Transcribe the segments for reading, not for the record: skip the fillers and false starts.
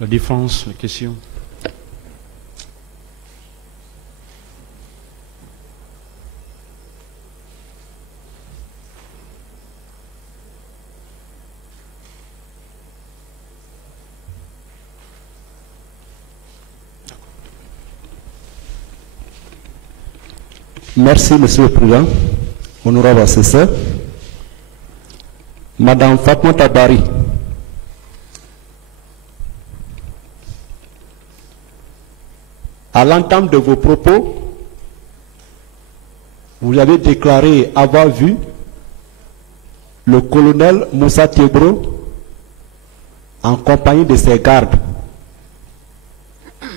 La défense, la question. Merci, Monsieur le Président. Honorable assesseur. Madame Fatma Tabari. À l'entame de vos propos, vous avez déclaré avoir vu le colonel Moussa Thiebro en compagnie de ses gardes.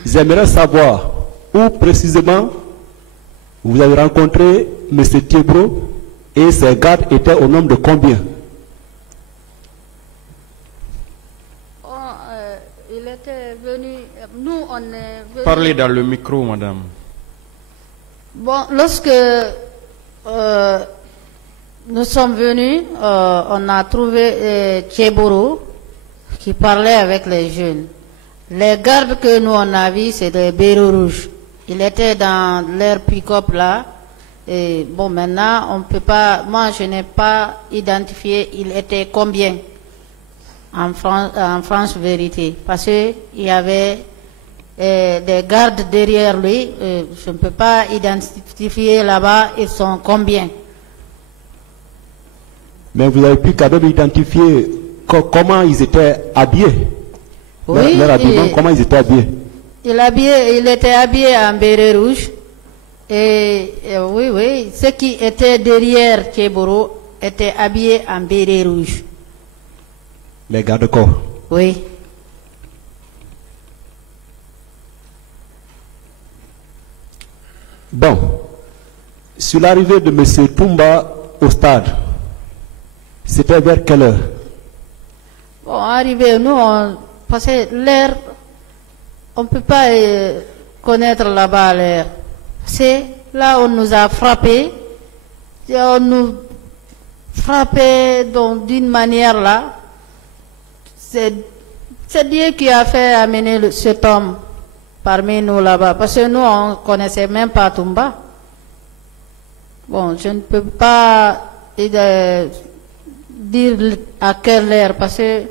J'aimerais savoir où précisément vous avez rencontré M. Thiebro et ses gardes étaient au nombre de combien? Il était venu, nous on est venu... Parlez dans le micro, madame. Bon, lorsque nous sommes venus, on a trouvé Thiebro qui parlait avec les jeunes. Les gardes que nous on a vus, c'est des bérets rouges. Il était dans leur pick-up là. Et bon, maintenant, on peut pas, moi je n'ai pas identifié il était combien en France vérité. Parce qu'il y avait des gardes derrière lui. Je ne peux pas identifier là-bas, ils sont combien. Mais vous avez pu quand même identifier comment ils étaient habillés. Oui, leur habillement, comment ils étaient habillés. Il était habillé en béret rouge. Et oui, ceux qui étaient derrière Thiebro étaient habillés en béret rouge. Les gardes-corps. Oui. Bon. Sur l'arrivée de M. Toumba au stade, c'était vers quelle heure? Bon, arrivé, nous, parce que l'air, on ne peut pas connaître là-bas l'air. C'est là où on nous a frappé. On nous frappait d'une manière là. C'est Dieu qui a fait amener cet homme parmi nous là-bas. Parce que nous, on ne connaissait même pas Toumba. Bon, je ne peux pas dire à quelle heure parce que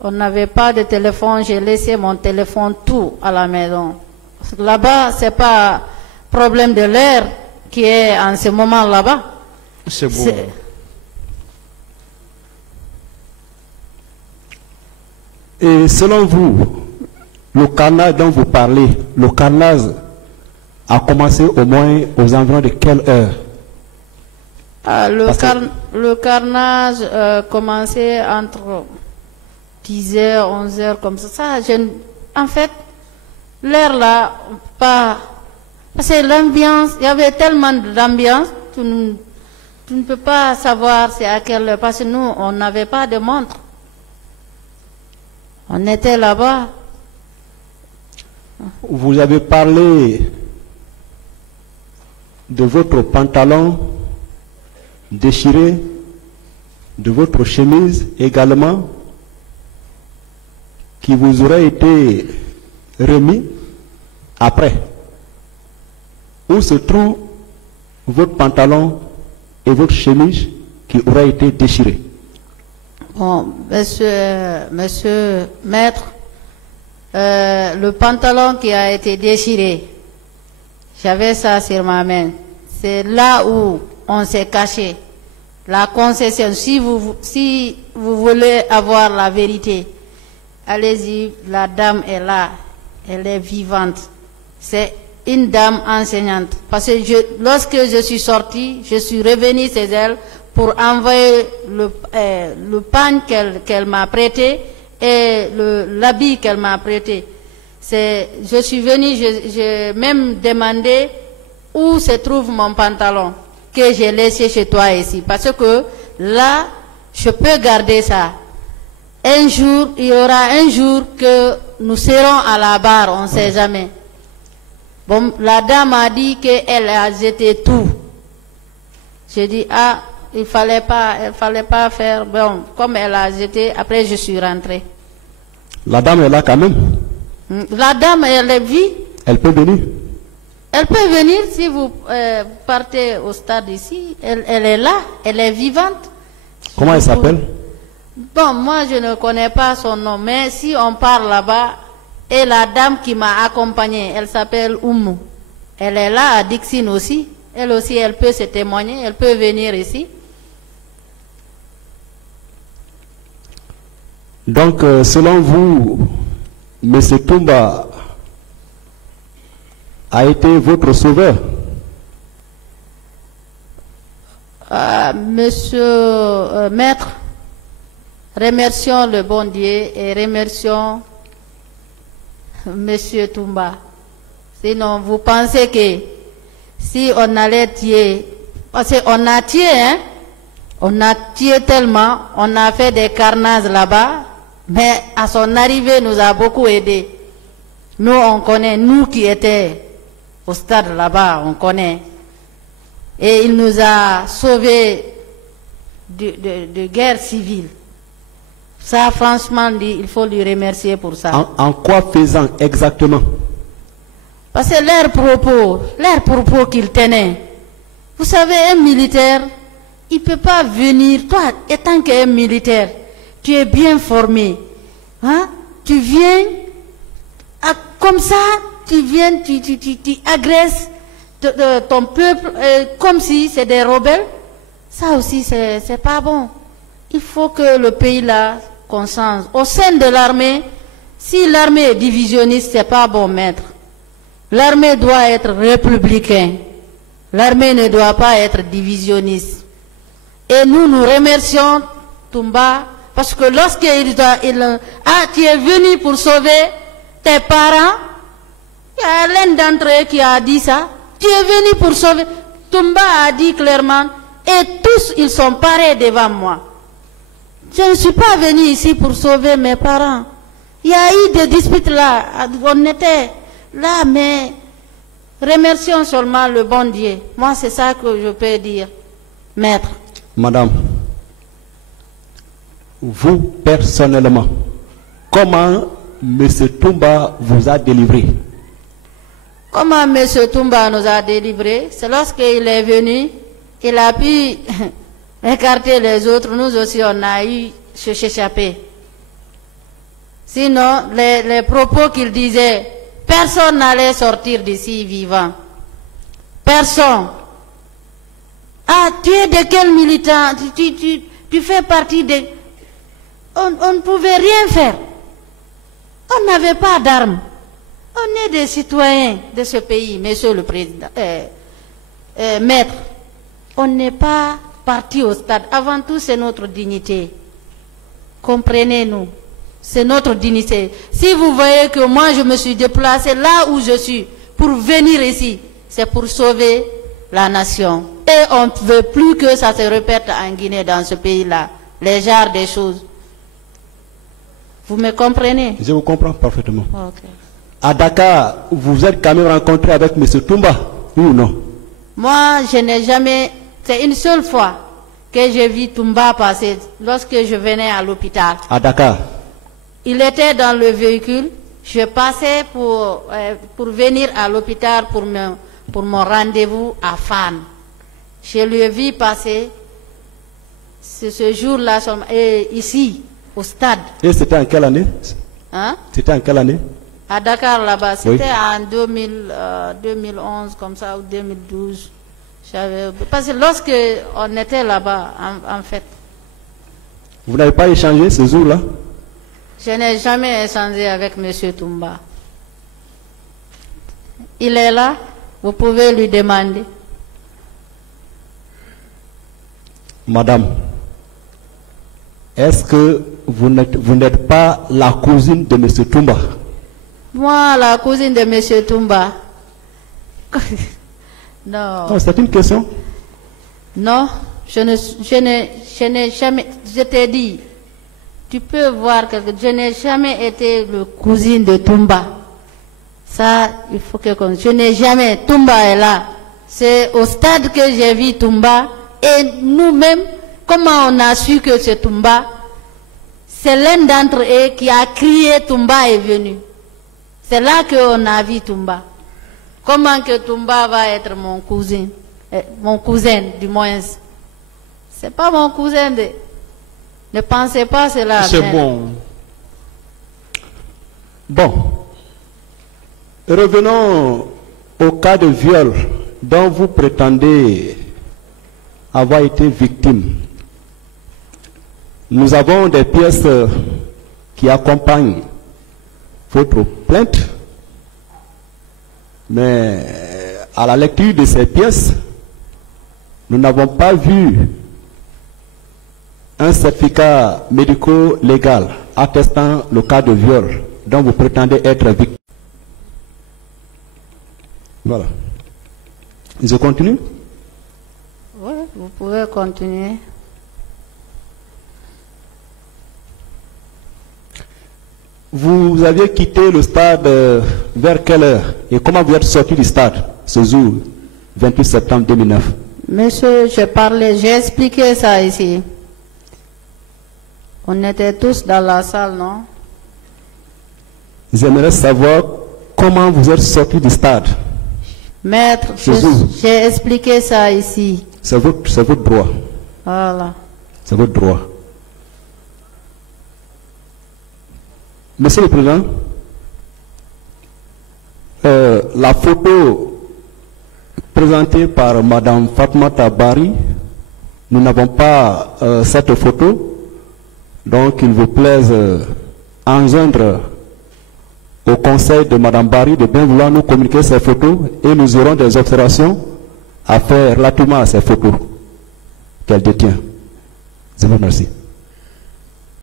on n'avait pas de téléphone. J'ai laissé mon téléphone tout à la maison. Là-bas, c'est pas problème de l'air qui est en ce moment là-bas. C'est bon. Et selon vous, le carnage dont vous parlez, le carnage a commencé au moins aux environs de quelle heure? Le carnage commençait entre 10h, 11h, comme ça. En fait, l'air là, pas... Parce que l'ambiance, il y avait tellement d'ambiance, tu ne peux pas savoir c'est à quelle heure. Parce que nous, on n'avait pas de montre. On était là-bas. Vous avez parlé de votre pantalon déchiré, de votre chemise également, qui vous aurait été remis après. Où se trouve votre pantalon et votre chemise qui auraient été déchirés? Bon, monsieur maître, le pantalon qui a été déchiré, j'avais ça sur ma main. C'est là où on s'est caché. La concession, si vous voulez avoir la vérité, allez-y, la dame est là, elle est vivante. C'est une dame enseignante. Parce que lorsque je suis sortie, je suis revenue chez elle pour envoyer le pagne qu'elle m'a prêté et l'habit qu'elle m'a prêté. Je suis venue, j'ai même demandé où se trouve mon pantalon que j'ai laissé chez toi ici. Parce que là, je peux garder ça. Un jour, il y aura un jour que nous serons à la barre, on ne sait jamais. Bon, la dame a dit qu'elle a jeté tout. J'ai dit, il fallait pas faire, bon, comme elle a jeté, après je suis rentrée. La dame est là quand même. La dame, elle vit. Elle peut venir. Elle peut venir si vous partez au stade ici. Elle est là, elle est vivante. Comment elle s'appelle? Bon, moi je ne connais pas son nom, mais si on part là-bas, et la dame qui m'a accompagnée, elle s'appelle Oumou. Elle est là à Dixine aussi. Elle aussi, elle peut se témoigner, elle peut venir ici. Donc, selon vous, M. Toumba a été votre sauveur? Monsieur Maître, remercions le bon Dieu et remercions Monsieur Toumba. Sinon, vous pensez que si on allait tuer, parce qu'on a tué, hein, on a tué tellement, on a fait des carnages là-bas, mais à son arrivée, nous a beaucoup aidé. Nous, on connaît, nous qui étions au stade là-bas, on connaît. Et il nous a sauvés de guerre civile. Ça, franchement, il faut lui remercier pour ça. En quoi faisant exactement? Parce que leurs propos qu'il tenait. Vous savez, un militaire, il ne peut pas venir, toi, étant qu'un militaire, tu es bien formé. Hein? Tu viens, comme ça, tu viens, tu agresses ton peuple comme si c'est des rebelles. Ça aussi, c'est pas bon. Il faut que le pays là, qu'on change. Au sein de l'armée, si l'armée est divisionniste, c'est pas bon, maître. L'armée doit être républicaine. L'armée ne doit pas être divisionniste. Et nous remercions Toumba parce que lorsqu'il tu es venu pour sauver tes parents, il y a l'un d'entre eux qui a dit ça. Tu es venu pour sauver. Toumba a dit clairement, et tous ils sont parés devant moi. Je ne suis pas venu ici pour sauver mes parents. Il y a eu des disputes là, on était là, mais remercions seulement le bon Dieu. Moi, c'est ça que je peux dire, maître. Madame, vous personnellement, comment M. Toumba vous a délivré? Comment M. Toumba nous a délivrés? C'est lorsqu'il est venu, il a pu écarter les autres. Nous aussi, on a eu s'échapper. Sinon, les propos qu'il disait, personne n'allait sortir d'ici vivant. Personne. Ah, tu es de quel militant? Tu fais partie de... On ne pouvait rien faire. On n'avait pas d'armes. On est des citoyens de ce pays, monsieur le président, maître. On n'est pas parti au stade. Avant tout, c'est notre dignité. Comprenez-nous. C'est notre dignité. Si vous voyez que moi, je me suis déplacé là où je suis pour venir ici, c'est pour sauver la nation. Et on ne veut plus que ça se répète en Guinée, dans ce pays-là. Les genres des choses. Vous me comprenez? Je vous comprends parfaitement. Okay. À Dakar, vous êtes quand même rencontré avec M. Toumba, oui ou non? Moi, je n'ai jamais... C'est une seule fois que j'ai vu Toumba passer, lorsque je venais à l'hôpital. À Dakar? Il était dans le véhicule. Je passais pour venir à l'hôpital pour mon rendez-vous à Fan. Je lui ai vu passer ce jour-là, ici, au stade. Et c'était en quelle année? Hein? C'était en quelle année? À Dakar, là-bas. C'était oui. En 2011, comme ça, ou 2012. Parce que lorsque on était là-bas, en fait. Vous n'avez pas échangé ce jour-là? Je n'ai jamais échangé avec M. Toumba. Il est là, vous pouvez lui demander. Madame, est-ce que vous n'êtes pas la cousine de M. Toumba? Moi, la cousine de M. Toumba. Non. Non, c'est une question. Non, je n'ai jamais, je t'ai dit, tu peux voir que je n'ai jamais été le cousine de Toumba. Ça, il faut que je n'ai jamais, Toumba est là. C'est au stade que j'ai vu Toumba, et nous-mêmes, comment on a su que c'est Toumba? c'est l'un d'entre eux qui a crié Toumba est venu. C'est là qu'on a vu Toumba. Comment que Toumba va être mon cousin du moins. C'est pas mon cousin. Ne pensez pas cela. C'est bon. Bon. Revenons au cas de viol dont vous prétendez avoir été victime. Nous avons des pièces qui accompagnent votre plainte, mais à la lecture de ces pièces, nous n'avons pas vu un certificat médico-légal attestant le cas de viol dont vous prétendez être victime. Voilà. Je continue? Oui, vous pouvez continuer. Vous aviez quitté le stade vers quelle heure et comment vous êtes sorti du stade ce jour, 28 septembre 2009? Monsieur, j'ai expliqué ça ici. On était tous dans la salle, non? J'aimerais savoir comment vous êtes sorti du stade. Maître, j'ai expliqué ça ici. C'est votre droit. Voilà. C'est votre droit. Monsieur le Président, la photo présentée par Madame Fatoumata Bari, nous n'avons pas cette photo, donc il vous plaise enjoindre au conseil de Madame Bari de bien vouloir nous communiquer ces photos et nous aurons des observations à faire relativement à ces photos qu'elle détient. Je vous remercie.